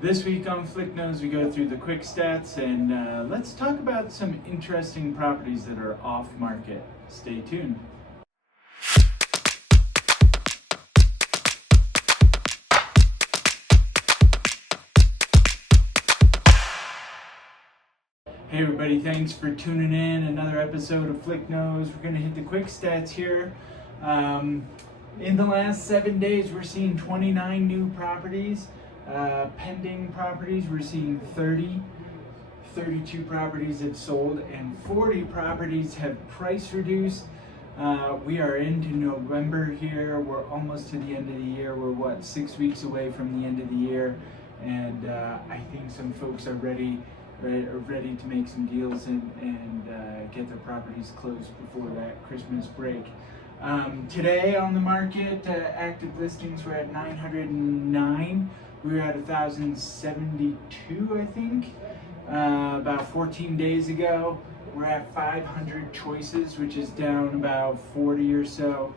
This week on Flick Knows, we go through the quick stats and let's talk about some interesting properties that are off market. Stay tuned. Hey everybody, thanks for tuning in. Another episode of Flick Knows. We're going to hit the quick stats here. In the last 7 days, we're seeing 29 new properties. Pending properties, we're seeing 32 properties have sold, and 40 properties have price reduced. We are into November here. We're almost to the end of the year. We're 6 weeks away from the end of the year, and I think some folks are ready to make some deals and get their properties closed before that Christmas break. Today on the market, active listings were at 909. We were at 1,072, I think, about 14 days ago. We're at 500 choices, which is down about 40 or so.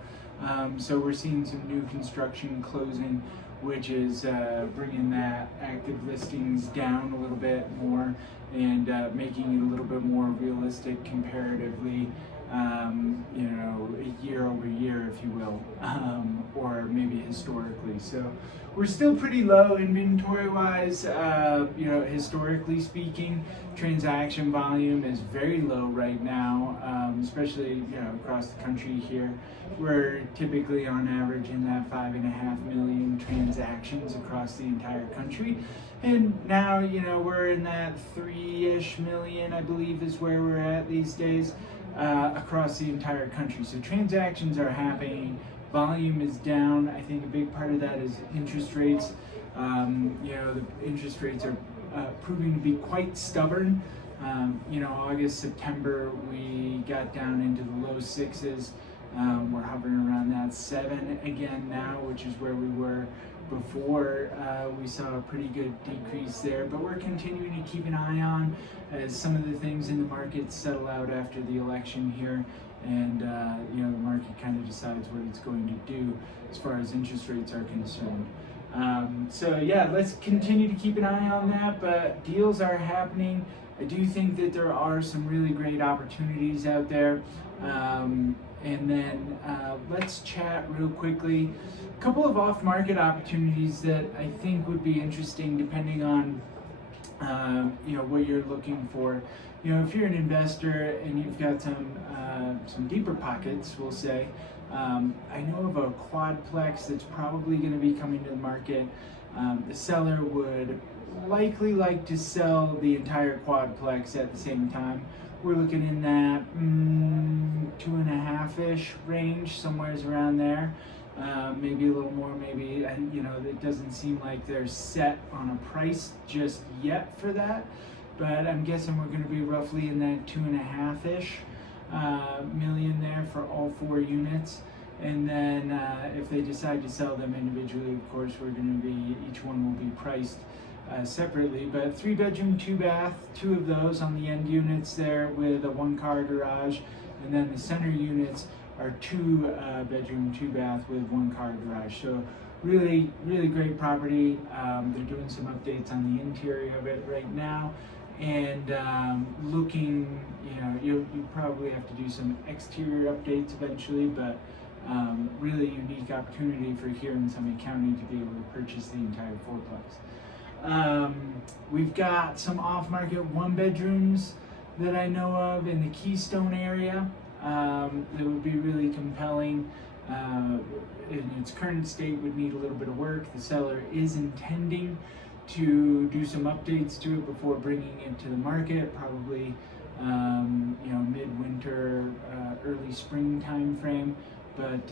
So we're seeing some new construction closing, which is bringing that active listings down a little bit more and making it a little bit more realistic comparatively, year over year, if you will, or maybe historically. So we're still pretty low inventory-wise. Historically speaking, transaction volume is very low right now, especially across the country here. We're typically on average in that 5.5 million transactions across the entire country. And now, we're in that 3-ish million, I believe is where we're at these days, across the entire country. So transactions are happening, volume is down. I think a big part of that is interest rates. The interest rates are proving to be quite stubborn. August, September, we got down into the low sixes. We're hovering around that 7 again now, which is where we were before. We saw a pretty good decrease there, but we're continuing to keep an eye on as some of the things in the market settle out after the election here, and the market kind of decides what it's going to do as far as interest rates are concerned. Let's continue to keep an eye on that, but deals are happening. I do think that there are some really great opportunities out there. Let's chat real quickly. A couple of off-market opportunities that I think would be interesting depending on what you're looking for. If you're an investor and you've got some deeper pockets, we'll say, I know of a quadplex that's probably going to be coming to the market. The seller would likely like to sell the entire quadplex at the same time. We're looking in that 2.5-ish range, somewhere around there. Maybe a little more, maybe, it doesn't seem like they're set on a price just yet for that, but I'm guessing we're going to be roughly in that 2.5-ish million there for all 4 units. And then if they decide to sell them individually, of course, each one will be priced separately. But 3-bedroom, 2-bath, 2 of those on the end units there with a 1-car garage, and then the center units are 2-bedroom, 2-bath with 1-car garage. So really, really great property. They're doing some updates on the interior of it right now, and you probably have to do some exterior updates eventually, but really unique opportunity for here in Summit County to be able to purchase the entire 4-plex. We've got some off-market 1-bedrooms that I know of in the Keystone area that would be really compelling. In its current state would need a little bit of work. The seller is intending to do some updates to it before bringing it to the market, probably midwinter, early spring time frame. But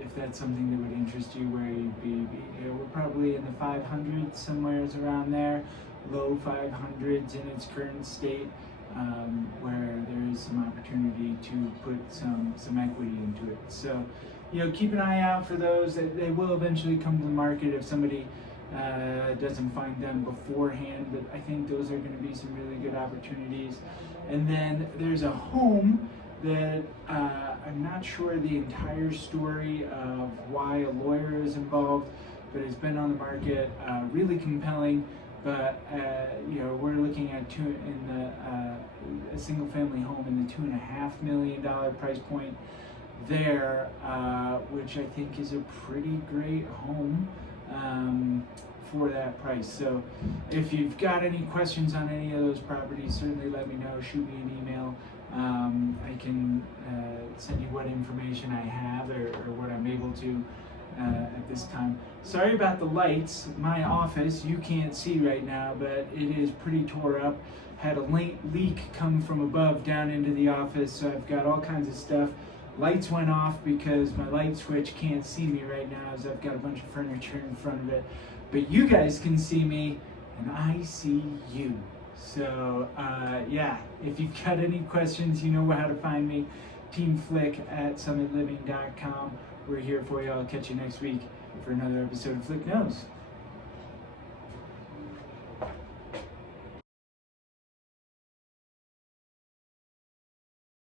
if that's something that would interest you, where you'd be, we're probably in the 500s, somewhere around there, low 500s in its current state, where there is some opportunity to put some equity into it. So, keep an eye out for those. They will eventually come to the market if somebody doesn't find them beforehand, but I think those are going to be some really good opportunities. And then there's a home that I'm not sure the entire story of why a lawyer is involved, but it's been on the market, really compelling. But we're looking at a single family home in the $2.5 million price point there, which I think is a pretty great home for that price. So if you've got any questions on any of those properties, certainly let me know. Shoot me an email. I can send you what information I have or what I'm able to at this time. Sorry about the lights. My office, you can't see right now, but it is pretty tore up. Had a leak come from above down into the office, so I've got all kinds of stuff. Lights went off because my light switch can't see me right now, as I've got a bunch of furniture in front of it. But you guys can see me, and I see you. So yeah, if you've got any questions, you know how to find me. Team Flick at summitliving.com. We're here for you. I'll catch you next week for another episode of Flick Knows.